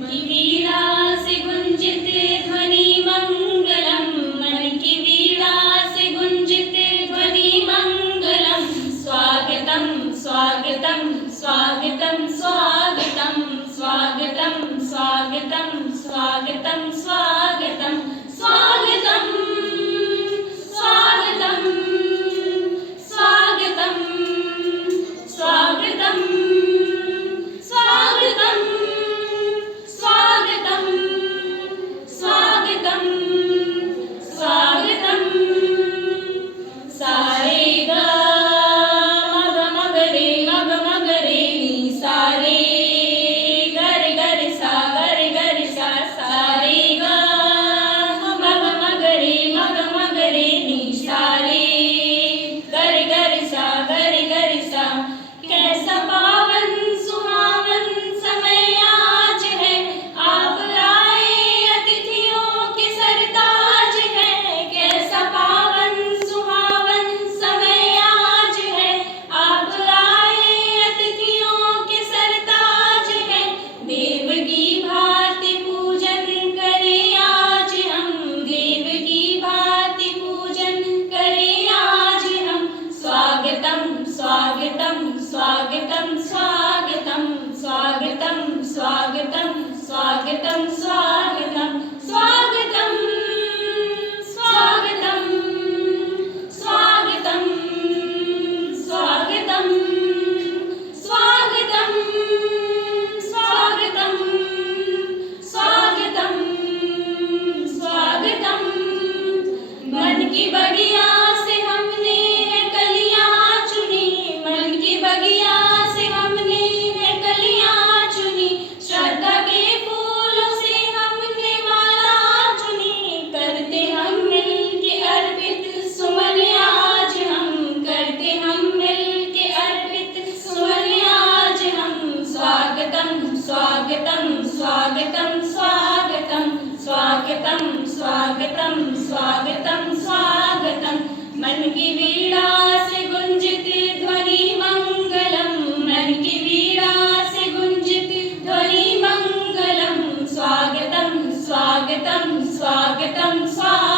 की वीणा से गुंजिते ध्वनि मंगलम, मन की वीणा से गुंजिते ध्वनि मंगलम। स्वागतम स्वागतम स्वागतम स्वागतम स्वागतम स्वागतम स्वागतम स्वागतम स्वागतम स्वागतम स्वागतम स्वागतम स्वागतम स्वागतम स्वागतम स्वागतम। सारे ग मग मग रे मग मग रे नी, सारे गर गर सा सारे ग मग मग रे नी, सारे गर गर सा कैसा पावन सुहावन समय आज है, आप आए अतिथियों के सरताज है। कैसा पावन सुहावन समय आज है, आप आए अतिथियों के सरताज है। देव की भांति पूजन करें आज हम, देव की भांति पूजन करें आज हम। स्वागतम स्वागतम स्वागतम स्वागतम स्वागतम स्वागतम स्वागतम स्वागतम स्वागतम स्वागतम स्वागतम स्वागतम स्वागतम स्वागतम स्वागतम स्वागतम। मन की बगिया से हमने है कलियां चुनी, मन की बगिया से हमने है कलियां चुनी। श्रद्धा के फूलों से हमने माला चुनी, करते हम मिलके अर्पित सुमन आज हम, करते हम मिलके अर्पित सुमन आज हम। स्वागतम स्वागतम स्वागतम स्वागतम स्वागतम स्वागतम स्वागतम स्वागतम। मन की वीणा से गुंजिते ध्वनि मंगलम, मन की वीणा से गुंजिते ध्वनि मंगलम। स्वागतम स्वागतम स्वागतम स्वागतम।